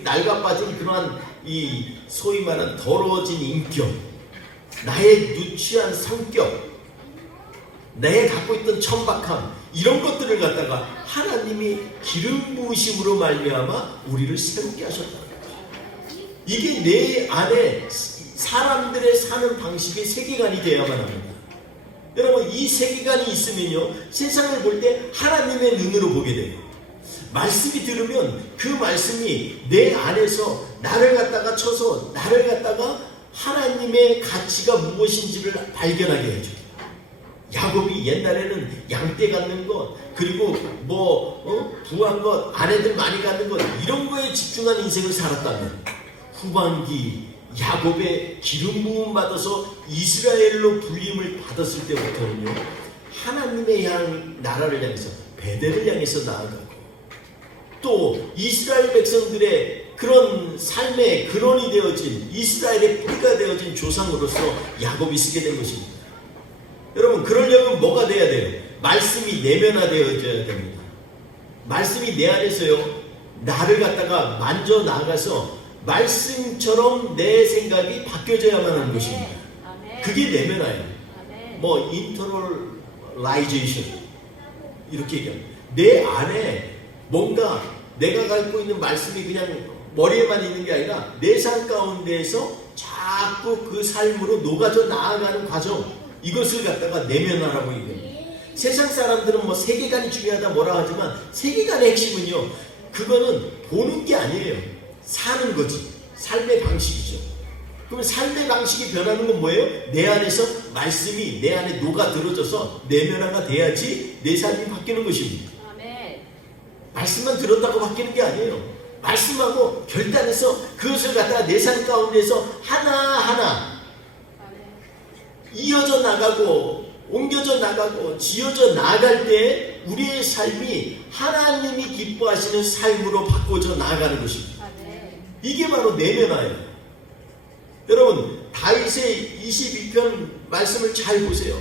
낡아빠진 그러한 이 소위 말하는 더러워진 인격, 나의 누추한 성격, 내가 갖고 있던 천박함, 이런 것들을 갖다가 하나님이 기름 부으심으로 말미암아 우리를 새롭게 하셨다는 거예요. 이게 내 안에 사람들의 사는 방식의 세계관이 되어야만 합니다. 여러분, 이 세계관이 있으면요 세상을 볼 때 하나님의 눈으로 보게 돼요. 말씀이 들으면 그 말씀이 내 안에서 나를 갖다가 쳐서 나를 갖다가 하나님의 가치가 무엇인지를 발견하게 해줘요. 야곱이 옛날에는 양떼 갖는 것, 그리고 부한 것, 아내들 많이 갖는 것, 이런 거에 집중한 인생을 살았다면 후반기 야곱의 기름 부음 받아서 이스라엘로 불림을 받았을 때부터는요, 하나님의 나라를 향해서, 베델을 향해서 나아가고, 또 이스라엘 백성들의 그런 삶의 근원이 되어진, 이스라엘의 뿌리가 되어진 조상으로서 야곱이 쓰게 된 것입니다. 여러분, 그러려면 뭐가 돼야 돼요? 말씀이 내면화되어져야 됩니다. 말씀이 내 안에서요, 나를 갖다가 만져 나가서 말씀처럼 내 생각이 바뀌어져야만 하는 것입니다. 그게 내면화예요. 인터널라이제이션 이렇게 얘기합니다. 내 안에 뭔가 내가 갖고 있는 말씀이 그냥 머리에만 있는 게 아니라 내 삶 가운데에서 자꾸 그 삶으로 녹아져 나아가는 과정, 이것을 갖다가 내면화라고 얘기합니다. 세상 사람들은 세계관이 중요하다 뭐라 하지만 세계관의 핵심은요, 그거는 보는 게 아니에요. 사는 거지. 삶의 방식이죠. 그러면 삶의 방식이 변하는 건 뭐예요? 내 안에서 말씀이 내 안에 녹아들어져서 내면화가 돼야지 내 삶이 바뀌는 것입니다. 말씀만 들었다고 바뀌는 게 아니에요. 말씀하고 결단해서 그것을 갖다가 내 삶 가운데서 하나하나 이어져 나가고 옮겨져 나가고 지어져 나갈 때 우리의 삶이 하나님이 기뻐하시는 삶으로 바꿔져 나가는 것입니다. 이게 바로 내면화예요. 여러분, 다윗의 22편 말씀을 잘 보세요.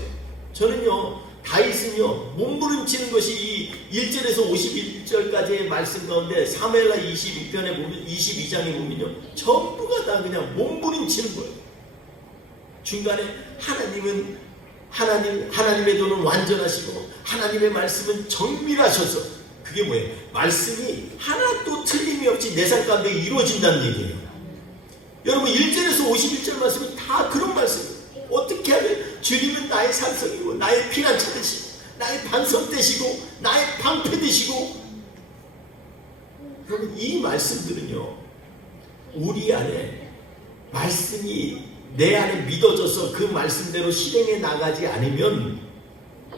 저는요, 다윗은요, 몸부림치는 것이 이 1절에서 51절까지의 말씀 가운데 사무엘하 22편에 보면, 22장에 보면요, 전부가 다 그냥 몸부림치는 거예요. 중간에 하나님의 도는 완전하시고 하나님의 말씀은 정밀하셔서, 그게 뭐예요? 말씀이 하나도 틀림이 없이 내 삶 가운데 이루어진다는 얘기예요. 여러분, 1절에서 51절 말씀은 다 그런 말씀이에요. 어떻게 하면 주님은 나의 산성이고 나의 피난처 되시고 나의 반석 되시고 나의 방패 되시고. 여러분, 이 말씀들은요, 우리 안에 말씀이 내 안에 믿어져서 그 말씀대로 실행해 나가지 않으면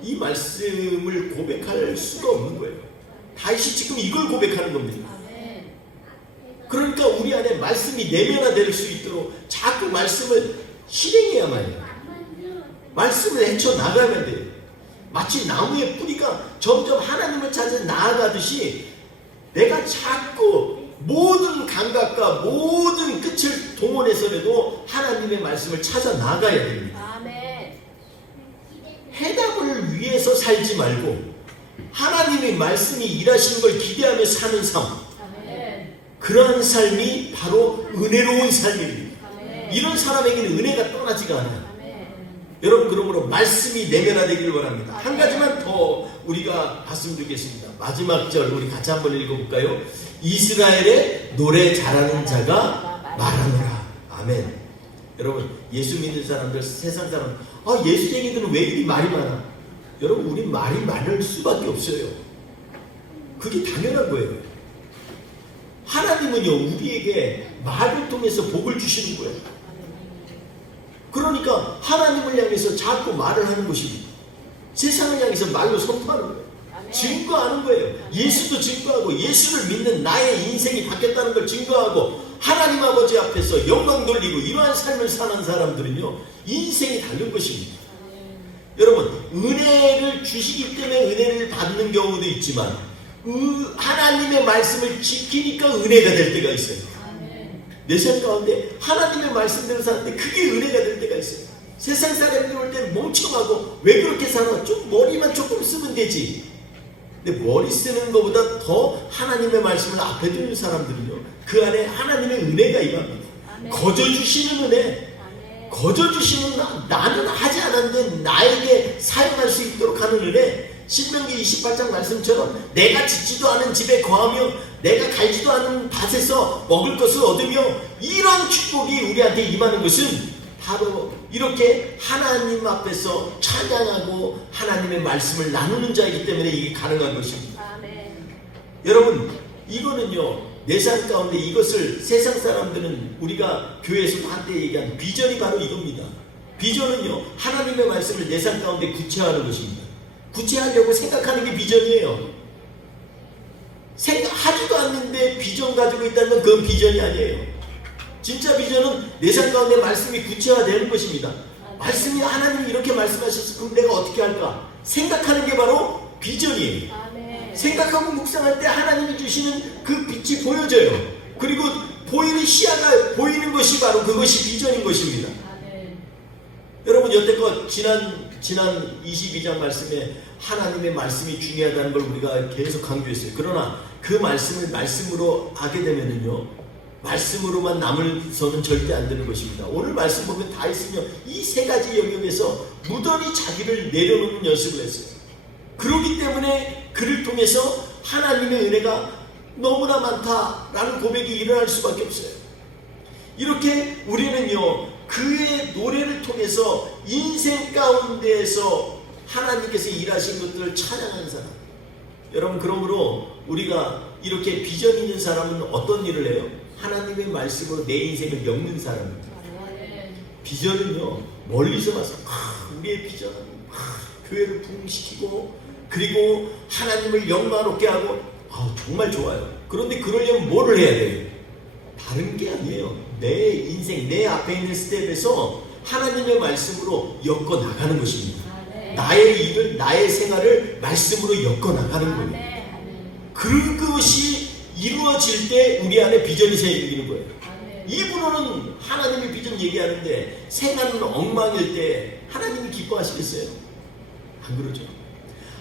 이 말씀을 고백할 수가 없는 거예요. 다윗이 지금 이걸 고백하는 겁니다. 그러니까 우리 안에 말씀이 내면화될 수 있도록 자꾸 말씀을 실행해야만 해요. 말씀을 헤쳐나가면 돼요. 마치 나무의 뿌리가 점점 하나님을 찾아 나아가듯이 내가 자꾸 모든 감각과 모든 끝을 동원해서라도 하나님의 말씀을 찾아 나가야 됩니다. 해답을 위해서 살지 말고 하나님의 말씀이 일하시는 걸 기대하며 사는 삶, 그러한 삶이 바로 은혜로운 삶입니다. 이런 사람에게는 은혜가 떠나지가 않아요. 여러분, 그러므로 말씀이 내면화되기를 바랍니다. 한 가지만 더 우리가 봤으면 좋겠습니다. 마지막 절 우리 같이 한번 읽어볼까요? 이스라엘의 노래 잘하는 자가 말하노라. 아멘. 여러분, 예수 믿는 사람들, 세상 사람, 예수쟁이들은 왜 이리 말이 많아? 여러분, 우리 말이 많을 수밖에 없어요. 그게 당연한 거예요. 하나님은요, 우리에게 말을 통해서 복을 주시는 거예요. 그러니까 하나님을 향해서 자꾸 말을 하는 것입니다. 세상을 향해서 말로 선포하는 거예요. 증거하는 거예요. 예수도 증거하고 예수를 믿는 나의 인생이 바뀌었다는 걸 증거하고 하나님 아버지 앞에서 영광 돌리고 이러한 삶을 사는 사람들은요, 인생이 다른 것입니다. 여러분, 은혜를 주시기 때문에 은혜를 받는 경우도 있지만 하나님의 말씀을 지키니까 은혜가 될 때가 있어요. 내 삶 가운데 하나님의 말씀대로 사는데 그게 은혜가 될 때가 있어요. 세상 사람들 볼 때는 멍청하고 왜 그렇게 살아? 좀 머리만 조금 쓰면 되지. 근데 머리 쓰는 것보다 더 하나님의 말씀을 앞에 두는 사람들은요, 그 안에 하나님의 은혜가 임합니다. 거저주시는 은혜, 거저주시는 나는 하지 않았는데 나에게 사용할 수 있도록 하는 은혜. 신명기 28장 말씀처럼 내가 짓지도 않은 집에 거하며 내가 갈지도 않은 밭에서 먹을 것을 얻으며, 이런 축복이 우리한테 임하는 것은 바로 이렇게 하나님 앞에서 찬양하고 하나님의 말씀을 나누는 자이기 때문에 이게 가능한 것입니다. 여러분, 이거는요, 내 삶 가운데 이것을 세상 사람들은 우리가 교회에서 한때 얘기한 비전이 바로 이겁니다. 비전은요, 하나님의 말씀을 내 삶 가운데 구체화하는 것입니다. 구체하려고 생각하는 게 비전이에요. 생각하지도 않는데 비전 가지고 있다는 건 그건 비전이 아니에요. 진짜 비전은 내 삶 가운데 말씀이 구체화되는 것입니다. 말씀이 하나님이 이렇게 말씀하셨어. 그럼 내가 어떻게 할까? 생각하는 게 바로 비전이에요. 생각하고 묵상할 때 하나님이 주시는 그 빛이 보여져요. 그리고 보이는 시야가 보이는 것이 바로 그것이 비전인 것입니다. 여러분, 여태껏 지난 22장 말씀에 하나님의 말씀이 중요하다는 걸 우리가 계속 강조했어요. 그러나 그 말씀을 말씀으로 하게 되면은요, 말씀으로만 남을서는 절대 안 되는 것입니다. 오늘 말씀 보면 다 있으며 이 세 가지 영역에서 무던히 자기를 내려놓는 연습을 했어요. 그렇기 때문에 그를 통해서 하나님의 은혜가 너무나 많다라는 고백이 일어날 수밖에 없어요. 이렇게 우리는요, 그의 노래를 통해서 인생 가운데에서 하나님께서 일하신 것들을 찬양하는 사람. 여러분, 그러므로 우리가 이렇게 비전 있는 사람은 어떤 일을 해요? 하나님의 말씀으로 내 인생을 엮는 사람입니다. 비전은요, 멀리서 와서 우리의 비전은 교회를 부흥시키고 그리고 하나님을 영광롭게 하고 정말 좋아요. 그런데 그러려면 뭐를 해야 돼요? 다른 게 아니에요. 내 인생, 내 앞에 있는 스텝에서 하나님의 말씀으로 엮어 나가는 것입니다. 나의 일을, 나의 생활을 말씀으로 엮어 나가는 거예요. 그것이 이루어질 때 우리 안에 비전이 생기는 거예요. 입으로는 하나님의 비전 얘기하는데 생활은 엉망일 때 하나님이 기뻐하시겠어요? 안 그러죠.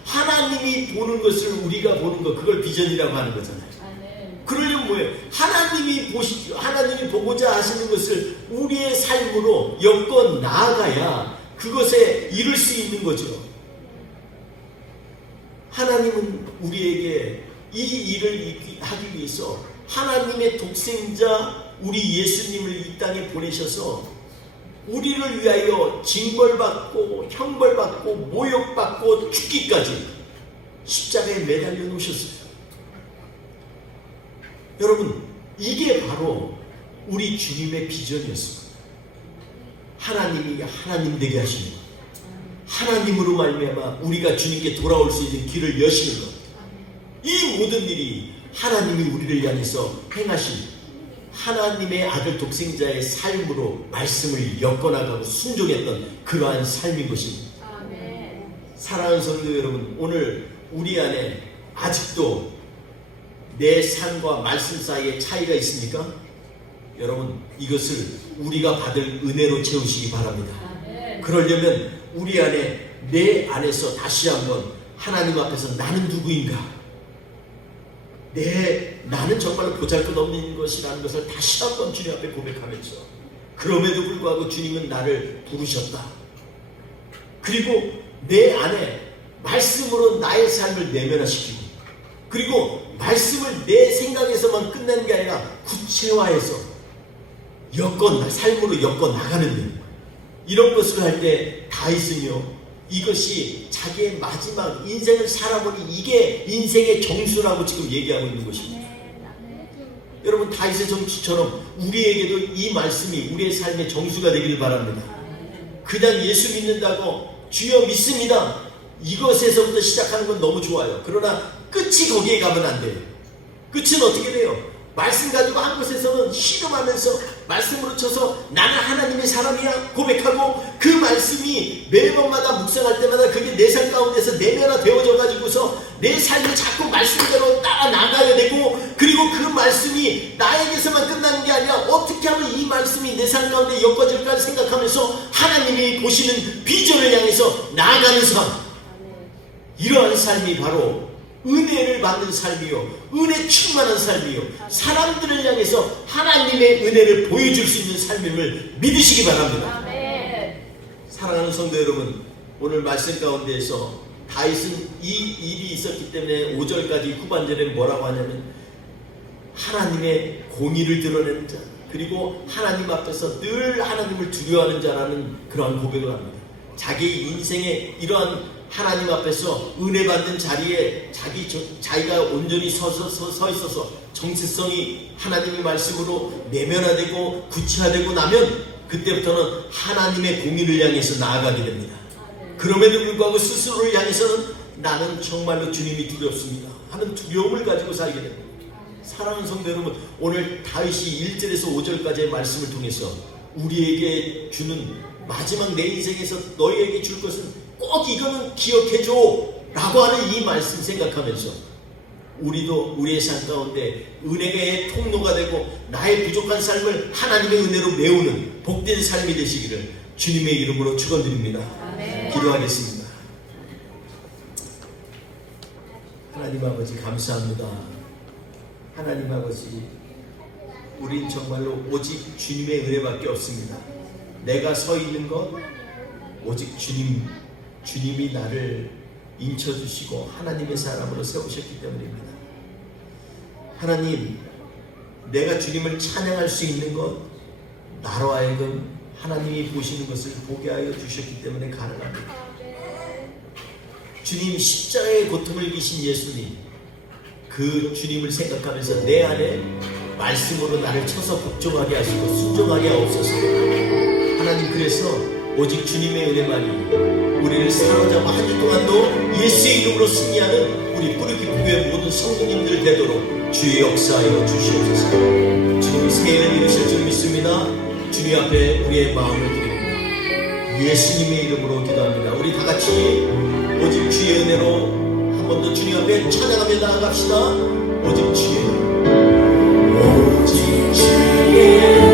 하나님이 보는 것을 우리가 보는 것, 그걸 비전이라고 하는 거잖아요. 그러려면 뭐예요? 하나님이 보고자 하시는 것을 우리의 삶으로 엮어 나아가야 그것에 이룰 수 있는 거죠. 하나님은 우리에게 이 일을 하기 위해서 하나님의 독생자 우리 예수님을 이 땅에 보내셔서 우리를 위하여 징벌받고 형벌받고 모욕받고 죽기까지 십자가에 매달려 놓으셨어요. 여러분, 이게 바로 우리 주님의 비전이었습니다. 하나님이 하나님 되게 하시는 것, 하나님으로 말미암아 우리가 주님께 돌아올 수 있는 길을 여시는 것, 이 모든 일이 하나님이 우리를 향해서 행하신 하나님의 아들 독생자의 삶으로 말씀을 엮어나가고 순종했던 그러한 삶인 것입니다. 사랑하는 성도 여러분, 오늘 우리 안에 아직도 내 삶과 말씀 사이에 차이가 있습니까? 여러분, 이것을 우리가 받을 은혜로 채우시기 바랍니다. 그러려면 우리 안에, 내 안에서 다시 한번 하나님 앞에서 나는 누구인가? 나는 정말 보잘것없는 것이라는 것을 다시 한번 주님 앞에 고백하면서, 그럼에도 불구하고 주님은 나를 부르셨다. 그리고 내 안에 말씀으로 나의 삶을 내면화시키고, 그리고 말씀을 내 생각에서만 끝내는 게 아니라 구체화해서 삶으로 엮어 나가는 일, 이런 것을 할 때 다윗은요, 이것이 자기의 마지막 인생을 살아보니 이게 인생의 정수라고 지금 얘기하고 있는 것입니다. 여러분, 다윗의 정수처럼 우리에게도 이 말씀이 우리의 삶의 정수가 되길 바랍니다. 그냥 예수 믿는다고 주여 믿습니다, 이것에서부터 시작하는 건 너무 좋아요. 그러나 끝이 거기에 가면 안 돼요. 끝은 어떻게 돼요? 말씀 가지고 한 곳에서는 씨름하면서 말씀으로 쳐서 나는 하나님의 사람이야 고백하고, 그 말씀이 매번마다 묵상할 때마다 그게 내 삶 가운데서 내면화되어져 가지고서 내 삶이 자꾸 말씀대로 따라 나가야 되고, 그리고 그 말씀이 나에게서만 끝나는 게 아니라 어떻게 하면 이 말씀이 내 삶 가운데 엮어질까 생각하면서 하나님이 보시는 비전을 향해서 나아가는 삶, 이러한 삶이 바로 은혜를 받는 삶이요, 은혜 충만한 삶이요, 사람들을 향해서 하나님의 은혜를 보여줄 수 있는 삶임을 믿으시기 바랍니다. 아멘. 사랑하는 성도 여러분, 오늘 말씀 가운데에서 다윗은 이 일이 있었기 때문에 5절까지 후반절에 뭐라고 하냐면 하나님의 공의를 드러내는 자, 그리고 하나님 앞에서 늘 하나님을 두려워하는 자라는 그러한 고백을 합니다. 자기 인생에 이러한 하나님 앞에서 은혜 받는 자리에 자기가 온전히 서 있어서 정체성이 하나님의 말씀으로 내면화되고 구체화되고 나면 그때부터는 하나님의 공의를 향해서 나아가게 됩니다. 그럼에도 불구하고 스스로를 향해서는 나는 정말로 주님이 두렵습니다 하는 두려움을 가지고 살게 됩니다. 사랑하는 성도 여러분, 오늘 다윗이 1절에서 5절까지의 말씀을 통해서 우리에게 주는 마지막 내 인생에서 너희에게 줄 것은 꼭 이거는 기억해줘 라고 하는 이 말씀 생각하면서 우리도 우리의 삶 가운데 은혜의 통로가 되고 나의 부족한 삶을 하나님의 은혜로 메우는 복된 삶이 되시기를 주님의 이름으로 축원드립니다. 기도하겠습니다. 하나님 아버지 감사합니다. 하나님 아버지, 우린 정말로 오직 주님의 은혜밖에 없습니다. 내가 서 있는 것 오직 주님이 나를 인쳐주시고 하나님의 사람으로 세우셨기 때문입니다. 하나님, 내가 주님을 찬양할 수 있는 것 나로 하여금 하나님이 보시는 것을 보게 하여 주셨기 때문에 가능합니다. 주님 십자가의 고통을 이기신 예수님, 그 주님을 생각하면서 내 안에 말씀으로 나를 쳐서 복종하게 하시고 순종하게 하옵소서. 하나님, 그래서 오직 주님의 은혜만이 우리를 사로잡아 한 주 동안도 예수의 이름으로 승리하는 우리 뿌리기 교회 모든 성도님들 되도록 주의 역사하여 주시옵소서. 주님 새해를 이루실 줄 믿습니다. 주님 앞에 우리의 마음을 드립니다. 예수님의 이름으로 기도합니다. 우리 다 같이 오직 주의 은혜로 한 번 더 주님 앞에 찬양하며 나아갑시다. 오직 주의 은혜로, 오직 주의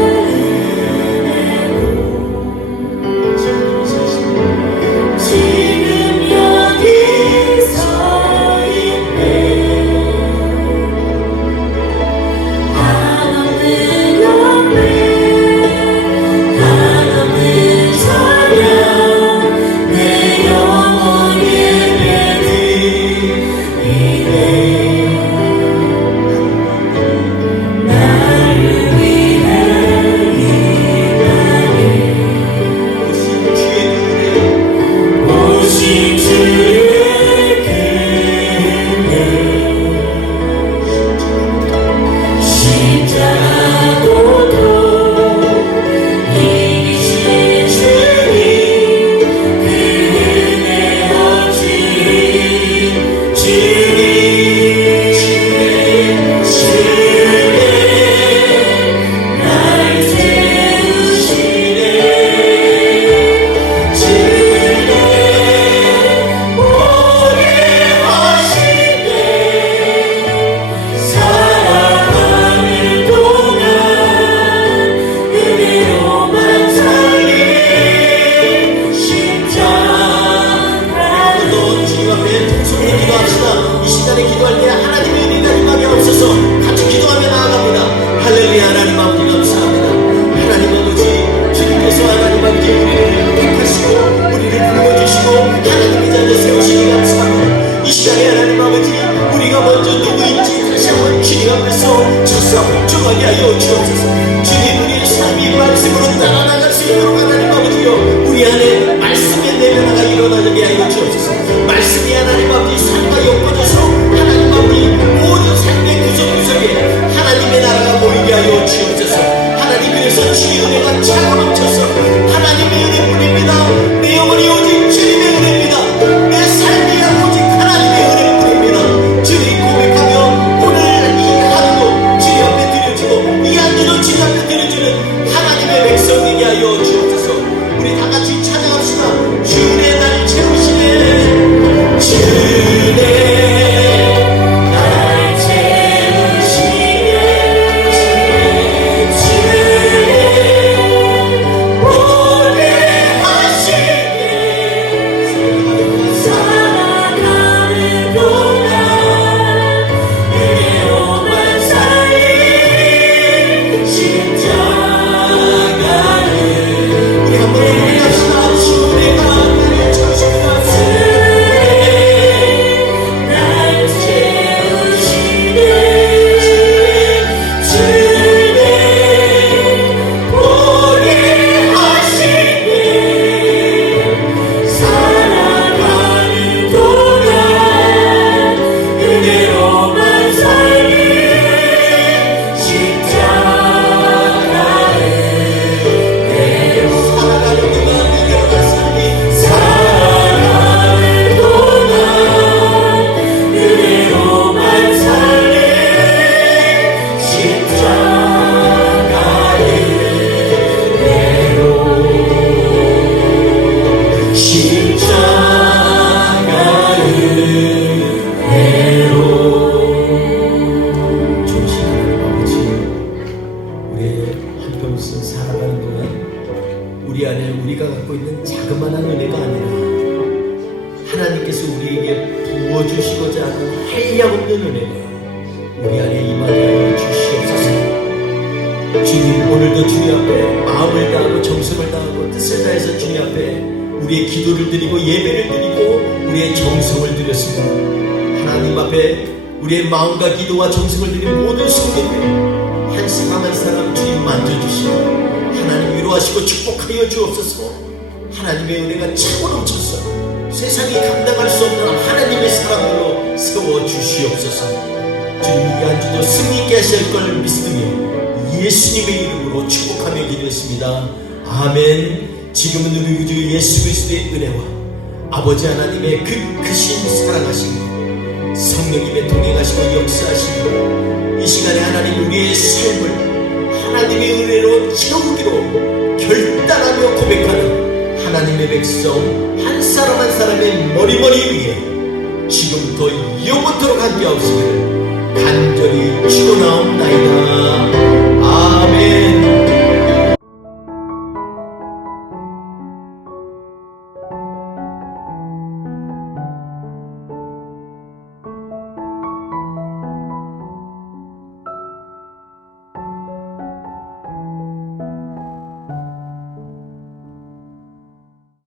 주내 우리 안에 우리가 갖고 있는 자그마한 은혜가 아니라 하나님께서 우리에게 부어주시고자 하는 한량없는 은혜가 우리 안에 임하게 하여 주시옵소서. 주님, 오늘도 주님 앞에 마음을 다하고 정성을 다하고 뜻을 다해서 주님 앞에 우리의 기도를 드리고 예배를 드리고 우리의 정성을 드렸습니다. 하나님 앞에 우리의 마음과 기도와 정성을 드린 모든 성도들 한 사람 한 사람 주님 만져주시고 하나님 위로하시고 축복하여 주옵소서. 하나님의 은혜가 차고 넘쳐서 세상이 감당할 수 없는 하나님의 사랑으로 세워주시옵소서. 주님, 이 한 주도 승리있게 하실 걸 믿으며 예수님의 이름으로 축복하며 기도했습니다. 아멘. 지금은 우리 구주 예수 그리스도의 은혜와 아버지 하나님의 그 크신 사랑하심과 성령님의 동행하시고 역사하시고 이 시간에 하나님 우리의 삶을 하나님의 은혜로 채우기로 결단하며 고백하는 하나님의 백성 한 사람 한 사람의 머리머리 위에 지금부터 영원토록 함께하옵시기를 간절히 축원하옵나이다.